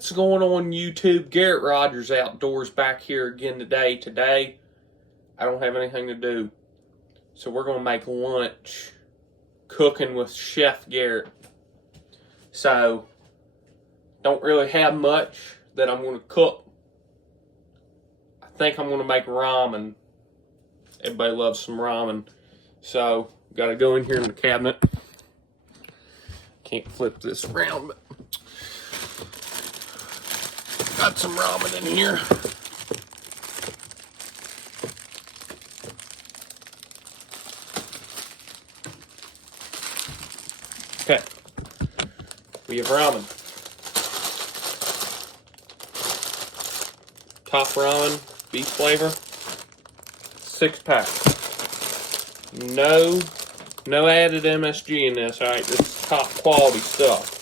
What's going on YouTube? Garrett Rogers Outdoors back here again today. Today, I don't have anything to do. So we're going to make lunch. Cooking with Chef Garrett. So, don't really have much that I'm going to cook. I think I'm going to make ramen. Everybody loves some ramen. So, got to go in here in the cabinet. Can't flip this around, but got some ramen in here. Okay. We have ramen. Top ramen, beef flavor. 6-pack. No added MSG in this, alright? This is top quality stuff.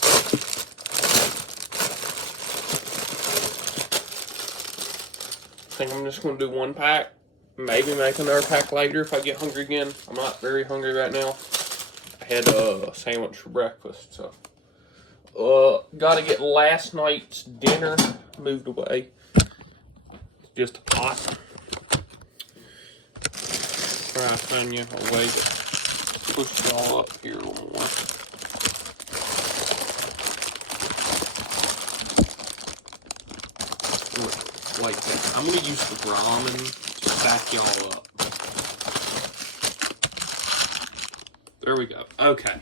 I think I'm just going to do 1 pack. Maybe make another pack later if I get hungry again. I'm not very hungry right now. I had a sandwich for breakfast, so. Got to get last night's dinner moved away. It's just a pot. Fry onion, I'll wait it. Push it all up here a little more. Like that. I'm going to use the ramen to back y'all up. There we go. Okay.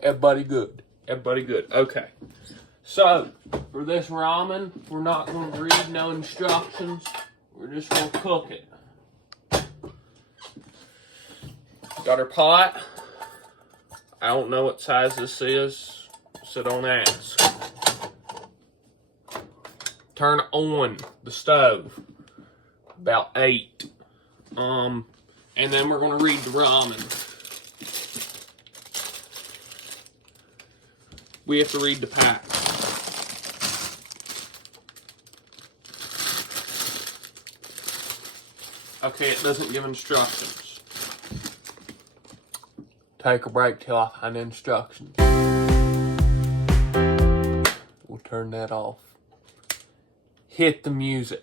Everybody good. Everybody good. Okay. So, for this ramen, we're not going to read no instructions. We're just going to cook it. Got our pot. I don't know what size this is, so don't ask. Turn on the stove. About 8. And then we're going to read the ramen. We have to read the pack. Okay, it doesn't give instructions. Take a break till I find instructions. We'll turn that off. Hit the music.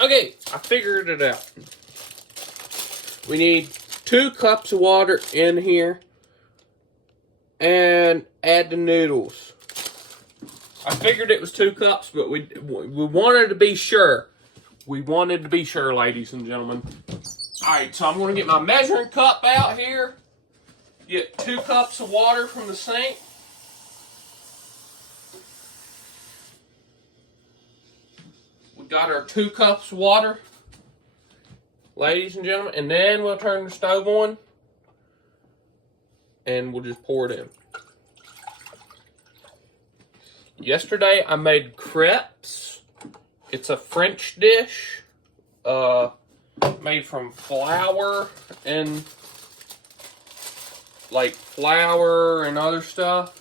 Okay, I figured it out. We need 2 cups of water in here. And add the noodles. I figured it was 2 cups, but we wanted to be sure. We wanted to be sure, ladies and gentlemen. Alright, so I'm going to get my measuring cup out here. Get 2 cups of water from the sink. We got our 2 cups of water, ladies and gentlemen. And then we'll turn the stove on. And we'll just pour it in. Yesterday I made crepes. It's a French dish. Made from flour and other stuff.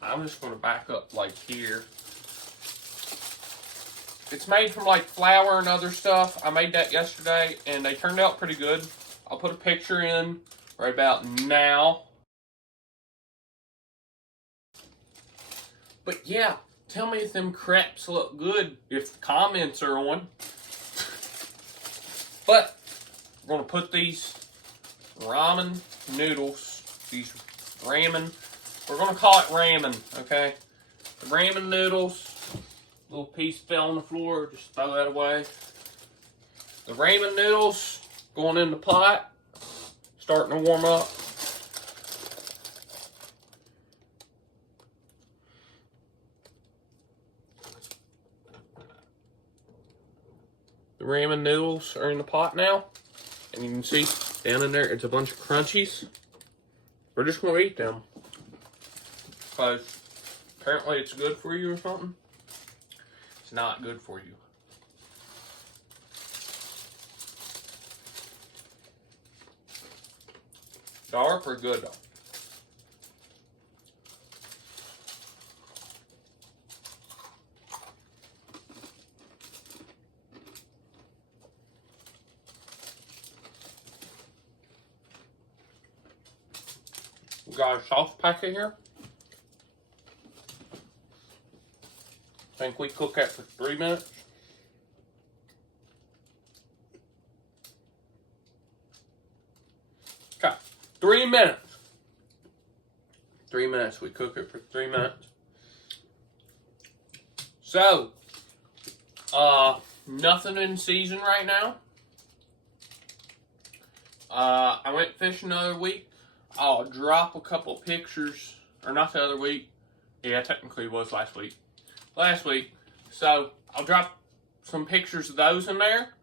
I'm just going to back up like here. It's made from like flour and other stuff. I made that yesterday and they turned out pretty good. I'll put a picture in right about now. But yeah, tell me if them crepes look good, if the comments are on. But we're going to put these ramen noodles, these ramen, we're going to call it ramen, okay? The ramen noodles, little piece fell on the floor, just throw that away. The ramen noodles going in the pot, starting to warm up. The ramen noodles are in the pot now. And you can see down in there, it's a bunch of crunchies. We're just going to eat them. Because apparently it's good for you or something. It's not good for you. Dark or good though? We got a sauce packet here. think we cook that for 3 minutes. Okay, 3 minutes. 3 minutes. We cook it for 3 minutes. So, nothing in season right now. I went fishing the other week. I'll drop a couple pictures, or not the other week. Yeah, technically it was last week. So, I'll drop some pictures of those in there.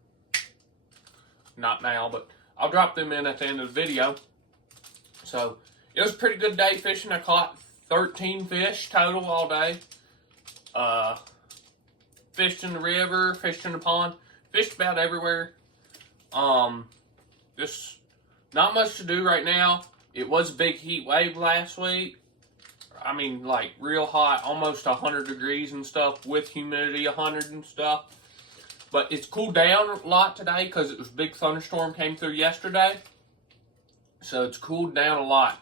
Not now, but I'll drop them in at the end of the video. So, it was a pretty good day fishing. I caught 13 fish total all day. Fished in the river, fished in the pond, fished about everywhere. Just not much to do right now. It was a big heat wave last week. I mean, like real hot, almost 100 degrees and stuff, with humidity 100 and stuff. But it's cooled down a lot today because it was a big thunderstorm came through yesterday. So it's cooled down a lot.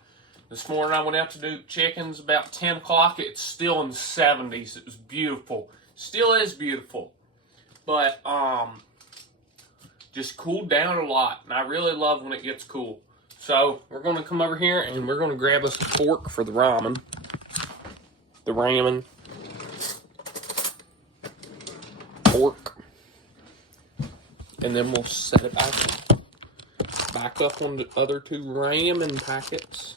This morning I went out to do chickens about 10 o'clock. It's still in the 70s. It was beautiful. Still is beautiful. But just cooled down a lot. And I really love when it gets cool. So we're going to come over here and we're going to grab us a fork for the ramen. The ramen. Fork. And then we'll set it back up on the other 2 ramen packets.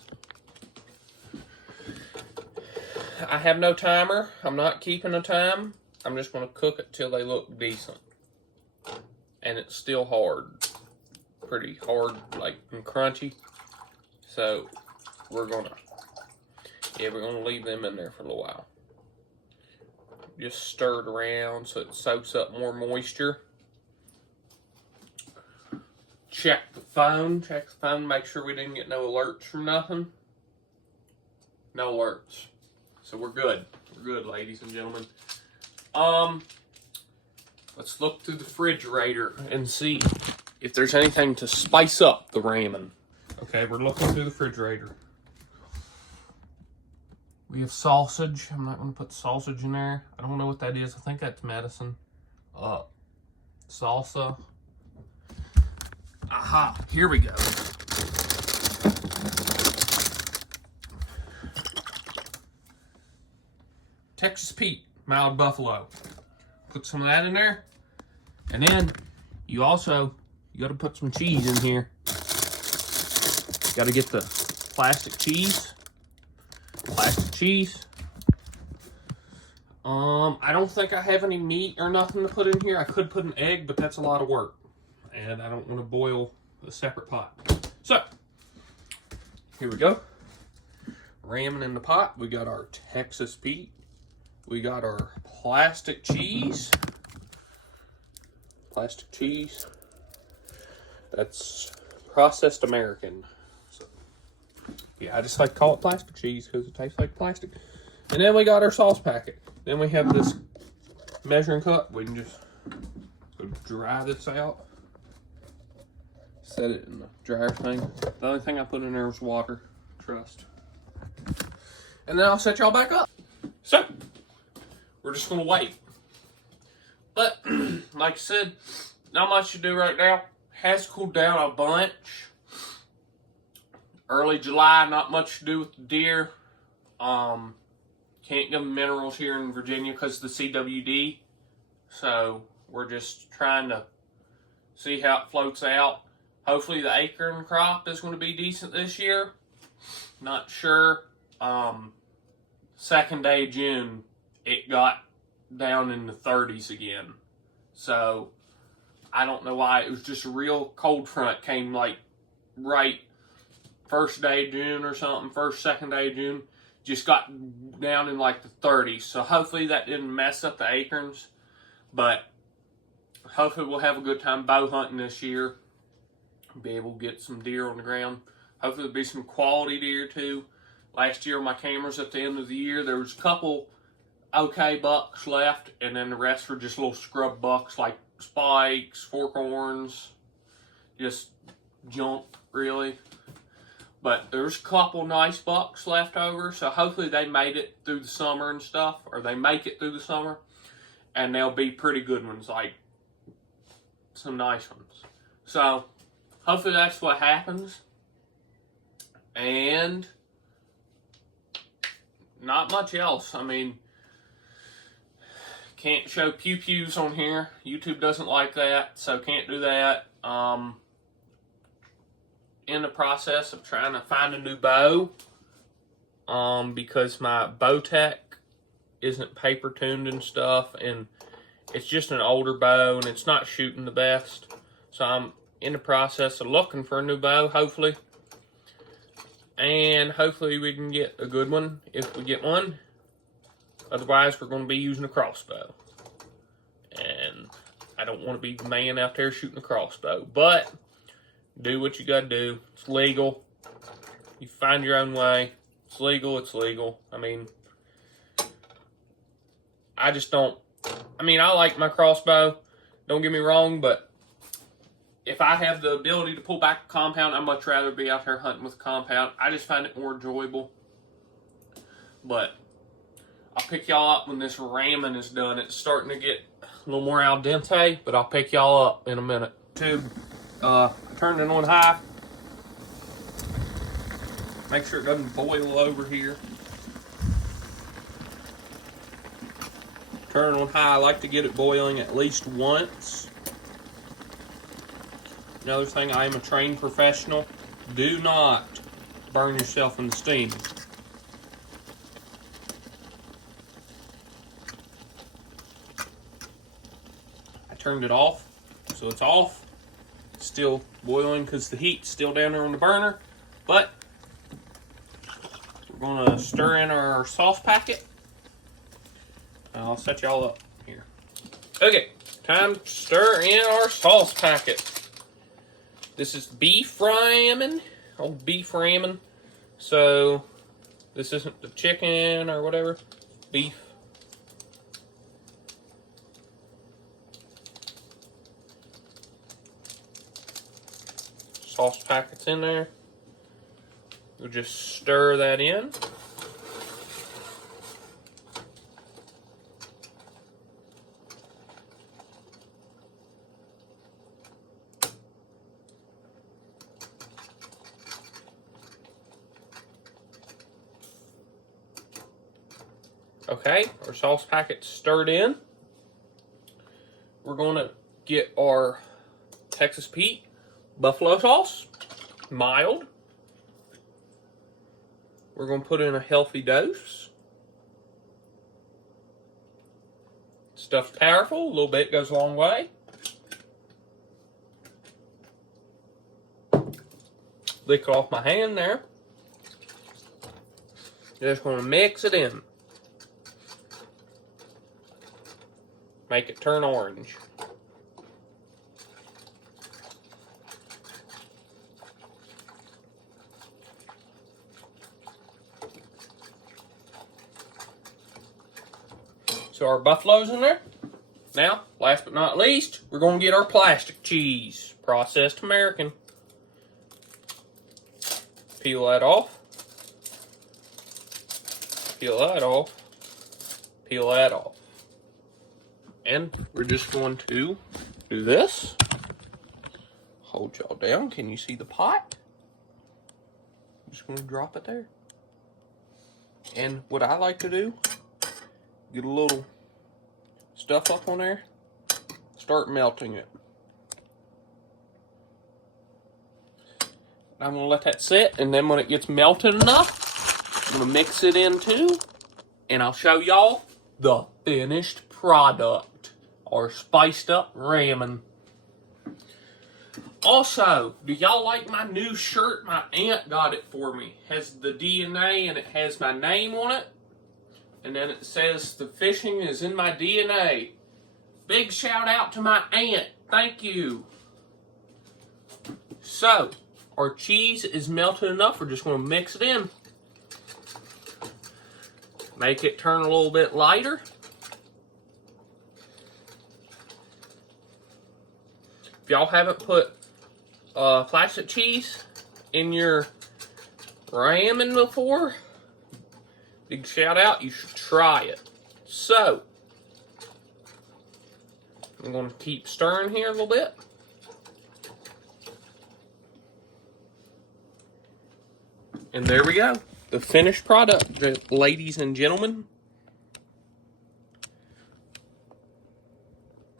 I have no timer. I'm not keeping a time. I'm just going to cook it till they look decent. And it's still hard. Pretty hard, like, and crunchy. So, we're going to leave them in there for a little while. Just stir it around so it soaks up more moisture. Check the phone, make sure we didn't get no alerts from nothing. No alerts. So we're good. We're good, ladies and gentlemen. Let's look through the refrigerator and see if there's anything to spice up the ramen. Okay, we're looking through the refrigerator. We have sausage. I'm not going to put sausage in there. I don't know what that is. I think that's medicine. Salsa. Aha, here we go. Texas Pete, mild buffalo. Put some of that in there. And then you got to put some cheese in here. Got to get the plastic cheese. I don't think I have any meat or nothing to put in here. I could put an egg, but that's a lot of work. And I don't want to boil a separate pot. So, here we go. Ramen in the pot. We got our Texas Pete. We got our plastic cheese. That's processed American. So, yeah, I just like to call it plastic cheese because it tastes like plastic. And then we got our sauce packet. Then we have this measuring cup. We can just go dry this out. Set it in the dryer thing. The only thing I put in there was water. Trust. And then I'll set y'all back up. So, we're just going to wait. But, like I said, not much to do right now. Has cooled down a bunch. Early July, not much to do with the deer. Can't give them minerals here in Virginia because of the CWD. So, we're just trying to see how it floats out. Hopefully the acorn crop is going to be decent this year. Not sure. Second day of June, it got down in the 30s again. So, I don't know why. It was just a real cold front. Came like right first day of June or something. Second day of June. Just got down in like the 30s. So, hopefully that didn't mess up the acorns. But, hopefully we'll have a good time bow hunting this year. Be able to get some deer on the ground. Hopefully there'll be some quality deer too. Last year on my cameras at the end of the year, there was a couple okay bucks left, and then the rest were just little scrub bucks like spikes, forkhorns, just junk really. But there's a couple nice bucks left over, so hopefully they made it through the summer and stuff, or they make it through the summer. and they'll be pretty good ones, like some nice ones. So hopefully that's what happens. And not much else. I mean, can't show pew-pews on here. YouTube doesn't like that, so can't do that. In the process of trying to find a new bow, because my Bowtech isn't paper tuned and stuff, and it's just an older bow and it's not shooting the best. So I'm in the process of looking for a new bow, hopefully. And hopefully we can get a good one if we get one. Otherwise, we're going to be using a crossbow. And I don't want to be the man out there shooting a crossbow. But do what you got to do. It's legal. You find your own way. It's legal. It's legal. I mean, I just don't. I mean, I like my crossbow. Don't get me wrong, but if I have the ability to pull back a compound, I'd much rather be out there hunting with a compound. I just find it more enjoyable. But I'll pick y'all up when this ramming is done. It's starting to get a little more al dente, but I'll pick y'all up in a minute. Tube, turned it on high. Make sure it doesn't boil over here. Turn it on high. I like to get it boiling at least once. Another thing, I am a trained professional. Do not burn yourself in the steam. I turned it off, so it's off. It's still boiling because the heat's still down there on the burner. But we're going to stir in our sauce packet. I'll set y'all up here. Okay, time to stir in our sauce packet. This is beef ramen, old beef ramen. So this isn't the chicken or whatever, beef. Sauce packets in there. We'll just stir that in. Okay, our sauce packet's stirred in. We're going to get our Texas Pete buffalo sauce, mild. We're going to put in a healthy dose. Stuff's powerful, a little bit goes a long way. Lick it off my hand there. Just going to mix it in. Make it turn orange. So our buffalo's in there. Now, last but not least, we're going to get our plastic cheese. Processed American. Peel that off. Peel that off. Peel that off. And we're just going to do this. Hold y'all down. Can you see the pot? I'm just going to drop it there. And what I like to do, get a little stuff up on there, start melting it. I'm going to let that sit, and then when it gets melted enough, I'm going to mix it in too, and I'll show y'all the finished product. Or spiced up ramen. Also, do y'all like my new shirt? My aunt got it for me. It has the DNA and it has my name on it. And then it says the fishing is in my DNA. Big shout out to my aunt. Thank you. So, our cheese is melted enough. We're just going to mix it in. Make it turn a little bit lighter. If y'all haven't put plastic cheese in your ramen before, big shout out, you should try it. So, I'm going to keep stirring here a little bit. And there we go. The finished product, ladies and gentlemen.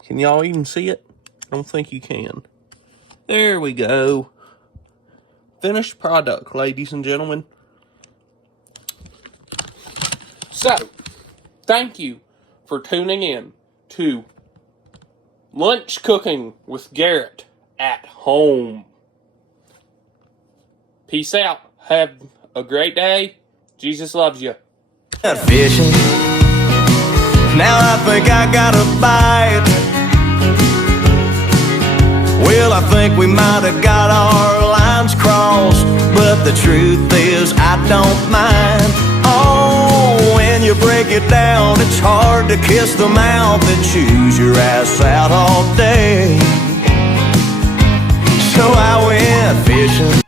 Can y'all even see it? I don't think you can. There we go. Finished product, ladies and gentlemen. So, thank you for tuning in to Lunch Cooking with Garrett at Home. Peace out. Have a great day. Jesus loves you. Fishing. Now I think I got a bite. Well, I think we might have got our lines crossed, but the truth is I don't mind. Oh, when you break it down, it's hard to kiss the mouth that chews your ass out all day. So I went fishing.